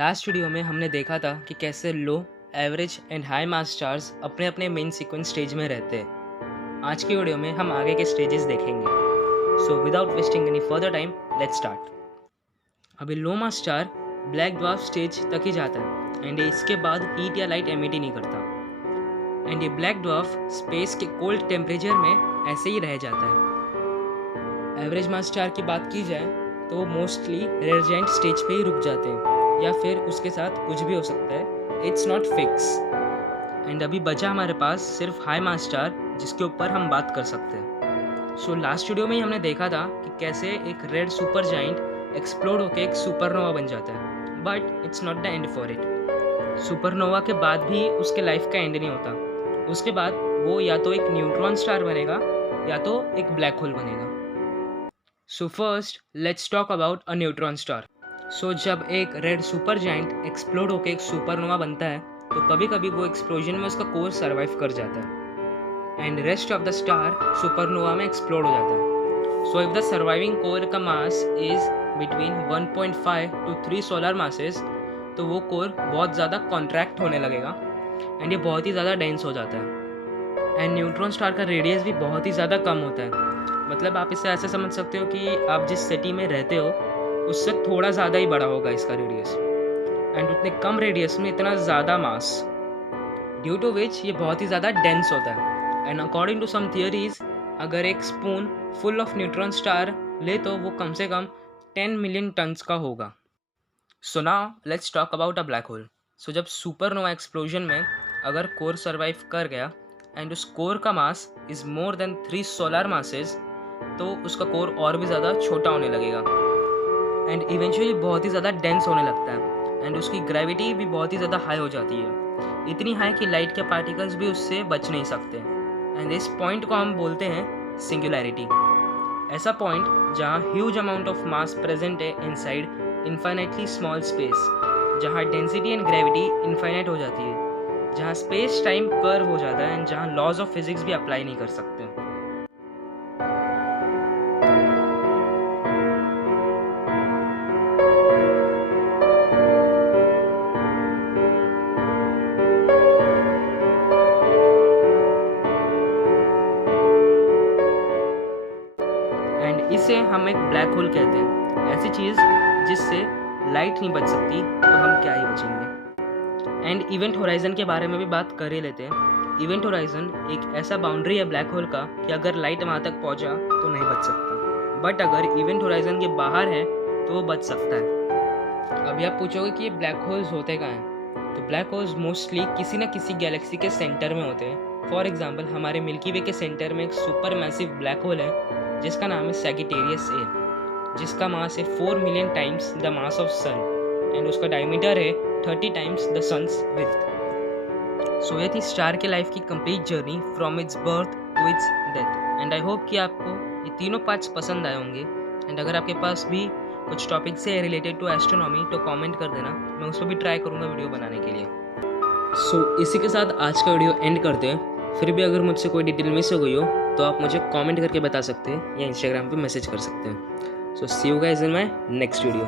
Last video में हमने देखा था कि कैसे low, average and high mass stars अपने अपने मेन सीक्वेंस स्टेज में रहते हैं। आज की वीडियो में हम आगे के स्टेजेस देखेंगे। So without wasting any further time, let's start. अभी लो मास स्टार ब्लैक ड्वार्फ स्टेज तक ही जाता है एंड इसके बाद हीट या लाइट एमिट ही नहीं करता एंड ये ब्लैक ड्वार्फ स्पेस के कोल्ड टेम्परेचर में ऐसे ही रह जाता है। एवरेज मास स्टार की बात की जाए तो वो मोस्टली रेड जायंट स्टेज पे ही रुक जाते हैं या फिर उसके साथ कुछ भी हो सकता है। It's not fix. एंड अभी बचा हमारे पास सिर्फ हाई मास स्टार जिसके ऊपर हम बात कर सकते हैं। सो लास्ट वीडियो में ही हमने देखा था कि कैसे एक रेड सुपर जायंट एक्सप्लोड होकर एक सुपरनोवा बन जाता है, but it's not the end for it. Supernova के बाद भी उसके लाइफ का एंड नहीं होता। उसके बाद वो या तो एक न्यूट्रॉन स्टार बनेगा या तो एक ब्लैक होल बनेगा। So first let's talk about a neutron star. So जब एक रेड सुपर जायंट एक्सप्लोड होकर एक सुपरनोवा बनता है तो कभी कभी वो एक्सप्लोजन में उसका कोर सर्वाइव कर जाता है and rest of the star supernova में एक्सप्लोड हो जाता है। So if the surviving core का mass is between 1.5 to 3 solar masses, तो वो कोर बहुत ज़्यादा कॉन्ट्रैक्ट होने लगेगा एंड ये बहुत ही ज़्यादा डेंस हो जाता है। एंड न्यूट्रॉन स्टार का रेडियस भी बहुत ही ज़्यादा कम होता है। मतलब आप इसे ऐसे समझ सकते हो कि आप जिस सिटी में रहते हो उससे थोड़ा ज़्यादा ही बड़ा होगा इसका रेडियस एंड उतने कम रेडियस में इतना ज़्यादा मास, ड्यू टू विच ये बहुत ही ज़्यादा डेंस होता है। And according to some theories, अगर एक spoon full of neutron star ले तो वो कम से कम 10 मिलियन टन्स का होगा। So now let's talk about a black hole. So जब सुपरनोवा एक्सप्लोजन में अगर कोर सर्वाइव कर गया एंड उस कोर का mass is more than 3 solar masses, तो उसका कोर और भी ज़्यादा छोटा होने लगेगा एंड इवेंचुअली बहुत ही ज़्यादा डेंस होने लगता है एंड उसकी ग्रेविटी भी बहुत ही ज़्यादा हाई हो जाती है, इतनी हाई कि लाइट के पार्टिकल्स भी उससे बच नहीं सकते। एंड इस पॉइंट को हम बोलते हैं सिंगुलैरिटी। ऐसा पॉइंट जहाँ huge amount of mass present है इनसाइड इन्फाइनाइटली स्मॉल स्पेस, जहाँ डेंसिटी एंड ग्रेविटी इन्फाइनाइट हो जाती है, जहाँ स्पेस टाइम कर्व हो जाता है एंड जहाँ लॉज ऑफ फिजिक्स भी अप्लाई नहीं कर सकते। एंड इसे हम एक ब्लैक होल कहते हैं। ऐसी चीज़ जिससे लाइट नहीं बच सकती तो हम क्या ही बचेंगे। एंड इवेंट होराइजन के बारे में भी बात कर ही लेते हैं। इवेंट होराइजन एक ऐसा बाउंड्री है ब्लैक होल का कि अगर लाइट वहाँ तक पहुँचा तो नहीं बच सकता, बट अगर इवेंट होराइजन के बाहर है तो वो बच सकता है। अभी आप पूछोगे कि ये ब्लैक होल्स होते कहाँ हैं, तो ब्लैक होल्स मोस्टली किसी न किसी गैलेक्सी के सेंटर में होते हैं। फॉर एग्जाम्पल हमारे मिल्की वे के सेंटर में एक सुपर मैसिव ब्लैक होल है जिसका नाम है सैगिटेरियस ए, जिसका मास है 4 million times the mass of sun and उसका डायमीटर है 30 times the sun's width. So ये थी स्टार के लाइफ की complete journey from its birth to its death. And I hope कि आपको ये तीनों पार्ट्स पसंद आए होंगे। एंड अगर आपके पास भी कुछ टॉपिक से रिलेटेड टू एस्ट्रोनॉमी तो कमेंट कर देना, मैं उस पर भी ट्राई करूँगा वीडियो बनाने के लिए। सो इसी के साथ आज का वीडियो एंड करते हैं। फिर भी अगर मुझसे कोई डिटेल मिस हो गई हो तो आप मुझे कमेंट करके बता सकते हैं या इंस्टाग्राम पे मैसेज कर सकते हैं। So see you guys in my next video.